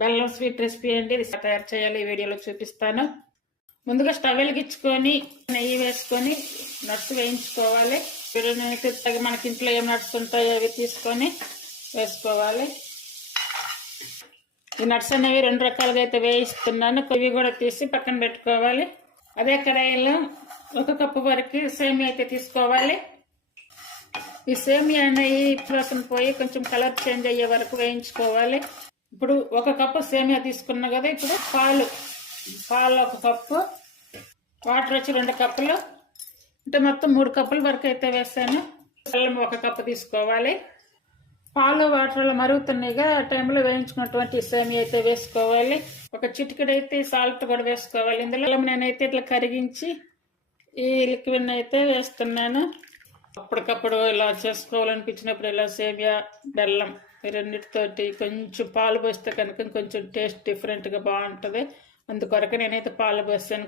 బెల్లం sweet recipe అండి. ఇది తయారు చేయాలి, ఈ వీడియోలో చూపిస్తాను. ముందుగా స్టవ్ వెలిగించుకొని నెయ్యి వేసుకొని నట్స్ వేయించుకోవాలి. మనకి ఇంట్లో ఏం నట్స్ ఉంటాయో అవి తీసుకొని వేసుకోవాలి. ఈ నట్స్ అనేవి 2 రకాలుగా అయితే వేయిస్తున్నాను. ఇవి కూడా తీసి పక్కన పెట్టుకోవాలి. అదే కడాయిలో 1 కప్పు వరకు సేమియా అయితే తీసుకోవాలి. ఈ సేమియా అనేవి వాసన పోయి కొంచెం కలర్ చేంజ్ అయ్యే వరకు వేయించుకోవాలి. ఇప్పుడు 1 కప్పు సేమియా తీసుకున్నా కదా, ఇప్పుడు పాలు 1 కప్పు, వాటర్ వచ్చి 2 కప్పులు, అంటే మొత్తం 3 కప్పుల వరకు అయితే వేసాను. బెల్లం 1 కప్పు తీసుకోవాలి. పాలు వాటర్లో మరుగుతున్నాయిగా, ఆ టైంలో వేయించుకున్నటువంటి సేమియా అయితే వేసుకోవాలి. ఒక చిటికెడు అయితే సాల్ట్ కూడా వేసుకోవాలి. ఇందులో నేనైతే ఇట్లా కరిగించి ఈ లిక్విడ్ అయితే వేస్తున్నాను. అప్పటికప్పుడు ఇలా చేసుకోవాలనిపించినప్పుడు ఇలా సేమియా బెల్లం ఈ రెండింటితోటి కొంచెం పాలు పోస్తే కనుక కొంచెం టేస్ట్ డిఫరెంట్గా బాగుంటుంది. అందుకొరకు నేనైతే పాలు పోస్తాను.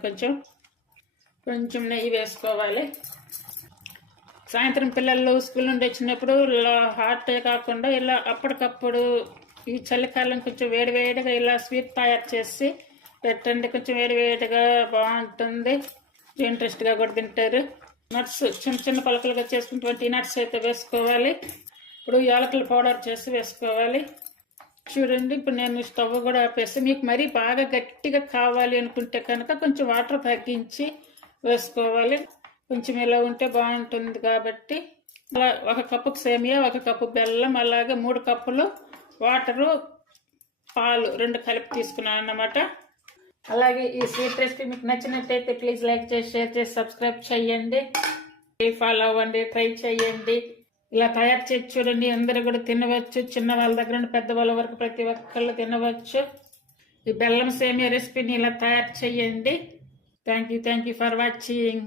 కొంచెం నెయ్యి వేసుకోవాలి. సాయంత్రం పిల్లలు స్కూల్ నుండి వచ్చినప్పుడు ఇలా హాట్ కాకుండా ఇలా అప్పటికప్పుడు ఈ చలికాలం కొంచెం వేడివేడిగా ఇలా స్వీట్ తయారు చేసి పెట్టండి. కొంచెం వేడివేడిగా బాగుంటుంది, ఇంట్రెస్ట్గా కూడా తింటారు. నట్స్ చిన్న చిన్న పలకలుగా చేసుకున్నటువంటి నట్స్ అయితే వేసుకోవాలి. ఇప్పుడు యాలకుల పౌడర్ చేసి వేసుకోవాలి. చూడండి, ఇప్పుడు నేను స్టవ్ కూడా ఆపేసి, మీకు మరీ బాగా గట్టిగా కావాలి అనుకుంటే కనుక కొంచెం వాటర్ తగ్గించి వేసుకోవాలి. కొంచెం ఇలా ఉంటే బాగుంటుంది కాబట్టి అలా 1 కప్పు సేమియా, 1 కప్పు బెల్లం, అలాగే 3 కప్పులు వాటరు, పాలు 2 కలిపి తీసుకున్నాను అన్నమాట. అలాగే ఈ స్వీట్ రెసిపీ మీకు నచ్చినట్టయితే ప్లీజ్ లైక్ చేసి, షేర్ చేసి, సబ్స్క్రైబ్ చేయండి, ఫాలో అవ్వండి, ట్రై చేయండి. ఇలా తయారు చేసి చూడండి, అందరూ కూడా తినవచ్చు. చిన్న వాళ్ళ దగ్గర నుండి పెద్ద వాళ్ళ వరకు ప్రతి ఒక్కళ్ళు తినవచ్చు. ఈ బెల్లం సేమియా రెసిపీని ఇలా తయారు చేయండి. Thank you for watching.